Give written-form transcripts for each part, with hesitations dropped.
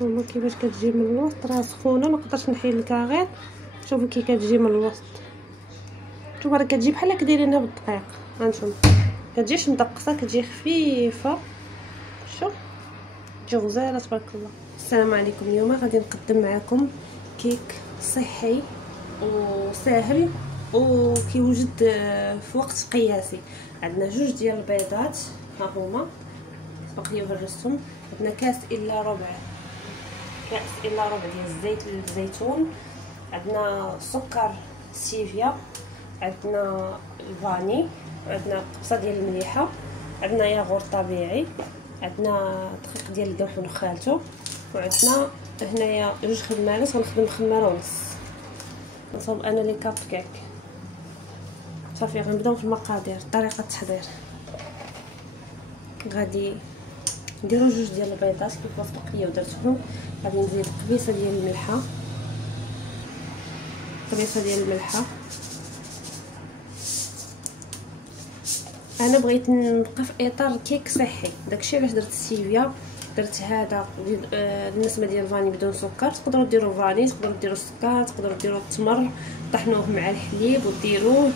هما كيفاش كتجي من الوسط، راه سخونه ما نقدرش نحيد الكاغيط. شوفوا كي كتجي من الوسط، شوفوا راه كتجي بحال كديرينها بالدقيق. هانتوما كتجيش مدقصه، كتجي خفيفه. شوف تجي غزاله تبارك الله. السلام عليكم. اليوم غادي نقدم معكم كيك صحي وسهل وكيوجد في وقت قياسي. عندنا جوج ديال البيضات، ها هما بقيو هرستهم. عندنا كاس الا ربع ديال الزيت الزيتون. عندنا سكر ستيفيا، عندنا الفاني، عندنا قبصه ديال المليحه، عندنا ياغورت طبيعي، عندنا دقيق ديال القمح ونخالته، وعندنا هنايا جوج خمارات. غنخدم خماره ونص. نصاوب انا لي كاب كيك. صافي غنبداو في المقادير. طريقه التحضير: غادي نديرو جوج ديال البيضات كيف وصفقيه ودرتهم. غادي نزيد قبيصه ديال الملحه. انا بغيت نبقى في اطار كيك صحي، داكشي علاش درت ستيفيا. درت هذا النسمه ديال الفاني بدون سكر. تقدروا ديروا فاني، تقدروا ديروا السكر، تقدروا ديروا التمر طحنوه مع الحليب وديروه،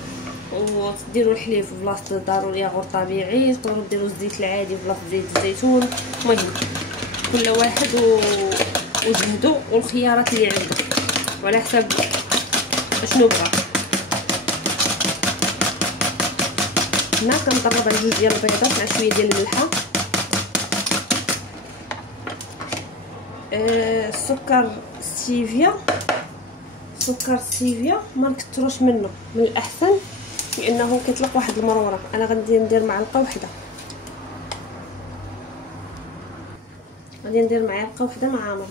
وتديروا الحليب في بلاصه ضروري ياغورت طبيعي. تقدروا ديروا الزيت العادي في بلاصه زيت الزيتون. المهم كل واحد وجهدو والخيارات اللي عنده وعلى حسب شنو بغا. هنا كنضرب على جوج ديال البيضات مع شويه ديال الملحه. سكر ستيفيا ما نكثروش منه، من الاحسن لانه كيطلق واحد المروره. انا غادي ندير معلقه واحده، ما عامرهاش.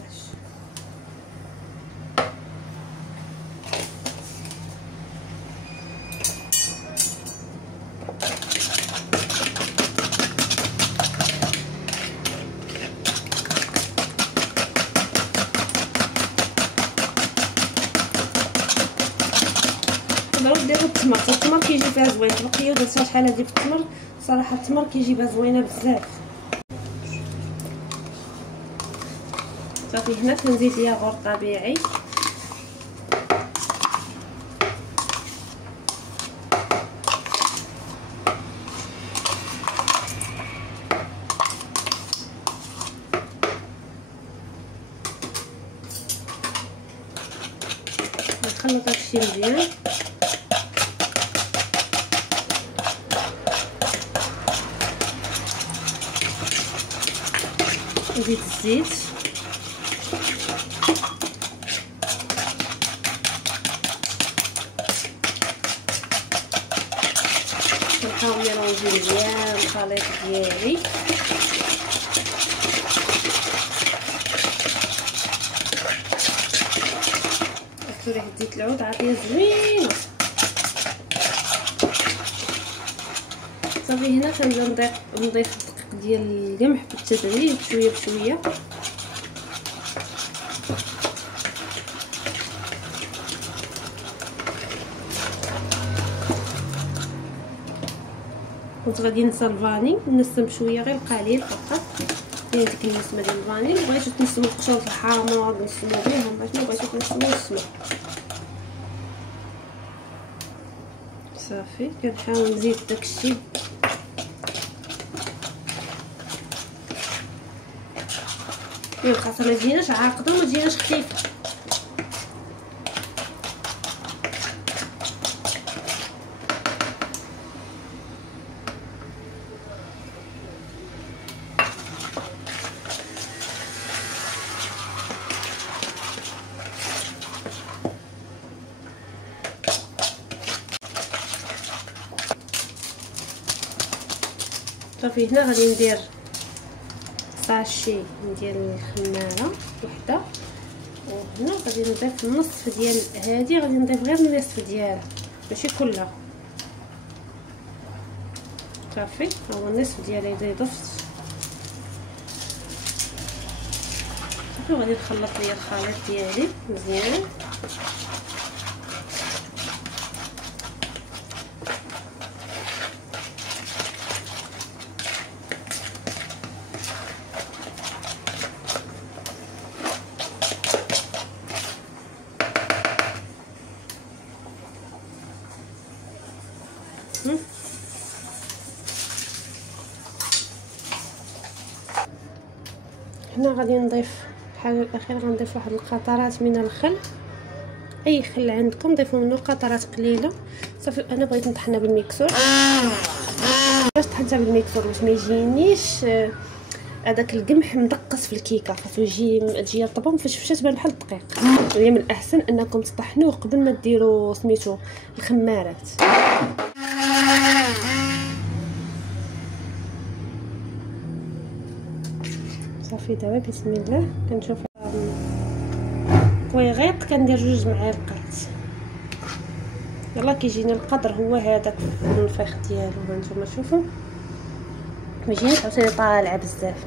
تقدروا ديروا التمر كيجي فيها زوين. البقيه درتها شحال هادي بالتمر. صراحه التمر كيجيبها زوينه بزاف. صافي هنا كنزيد الياغورت طبيعي. نخلط هادشي مزيان. نزيد الزيت، نحاول نرونجي مزيان الخليط ديالي. ريحه زيت العود عطيه زوينه. صافي هنا كنبدا نضيف الدقيق ديال القمح بالتدريج بشويه بشويه. كنت غادي ننسى الفاني، نسم بشويه غير قليل فقط. ديال ديك النسمه ديال الفاني. بغيتو تنسمو قشور الحامض نسمو بهم، باش ما بغيتو تنسمو. صافي كنحاول نزيد داكشي. خاصها ما تجيناش عاقده وما تجيناش خفيفه. صافي هنا غادي ندير ساشي ديال الخماره وحده، وهنا غادي نضيف النصف ديال هذه. غادي نضيف غير النصف ديالها ماشي كلها. صافي ها هو النصف ديالها اللي ضفت. صافي غادي نخلط ليا الخليط ديالي مزيان. هنا غادي نضيف الحاجه الاخيره، غنضيف واحد القطرات من الخل، اي خل عندكم ضيفوا منه قطرات قليله صافي. انا بغيت نطحنها بالميكسور، باش طحنتها بالميكسور باش ما يجينيش هذاك القمح مدقص في الكيكه، خاصو تجي رطبه مفشفشه تبان بحال الدقيق. هي من الاحسن انكم تطحنوه قبل ما ديروا سميتو الخمارات. صافي دابا بسم الله كنشوف كويغيط كندير 2 معالق. يلا كيجيني القدر هو هذاك في النفيخ ديالو، هانتوما شوفوا ما يجينيش عاوتاني طالع بزاف.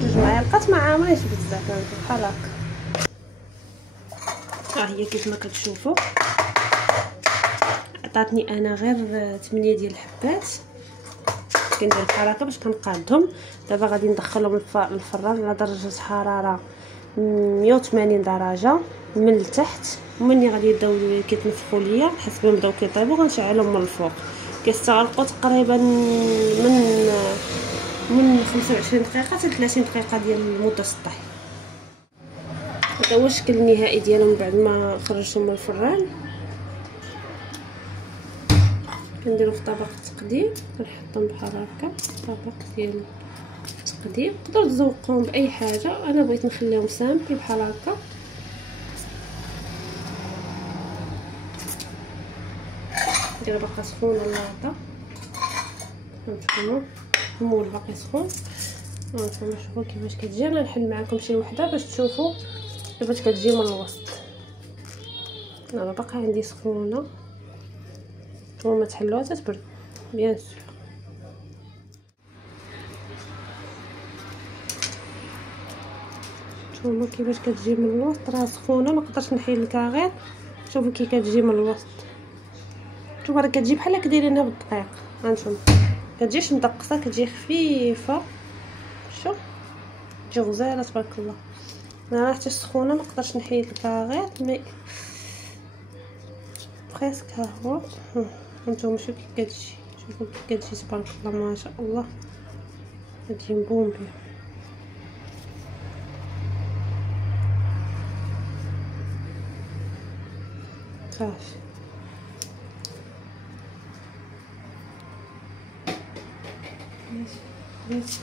2 معالق ما عامرينش بزاف بحال هكا. ها هي كيف ما كتشوفوا عطاتني انا غير 8 ديال الحبات. كندير بحال هكا باش كنقادهم. دابا غادي ندخلهم للفران على درجه حراره 180 درجه من التحت، ومني غادي يبداو كيتنفخوا ليا حسب ما بداو كيطيبوا غنشعلهم من الفوق. كيستغرقوا تقريبا من 25 دقيقه حتى 30 دقيقه ديال مده الطهي. هذا هو الشكل النهائي ديالهم بعد ما خرجتهم من الفران. كنديرو في طبق التقديم، كنحطهم بحال هكا طبق ديال التقديم. تقدروا تزوقوهم باي حاجه، انا بغيت نخليهم سامبل بحال هكا. ندير باقا سخونه اللاطه، هانتوما المول باقي سخون. هانتوما شوفوا كيفاش كتجي. انا نحل معكم شي وحده باش تشوفوا كيفاش كتجي من الوسط. انا باقا عندي سخونه، نتوما تحلوها تتبرد بيان سور. نتوما كيفاش كتجي من الوسط، راه سخونه ما نقدرش نحيد الكاغيط. شوفوا كي كتجي من الوسط، نتوما راه كتجي بحال هكا دايرينها بالدقيق. هانتوما كتجيش مدقصه، كتجي خفيفه. شوف تجي غزاله تبارك الله. انا حتى السخونه ما نقدرش نحيد الكاغيط مي بريسك ها هو. هانتوما شوفوا كي كتجي، شوفوا كي كتجي تبارك الله ما شاء الله، كتجي مبومبيه. صافي ماشي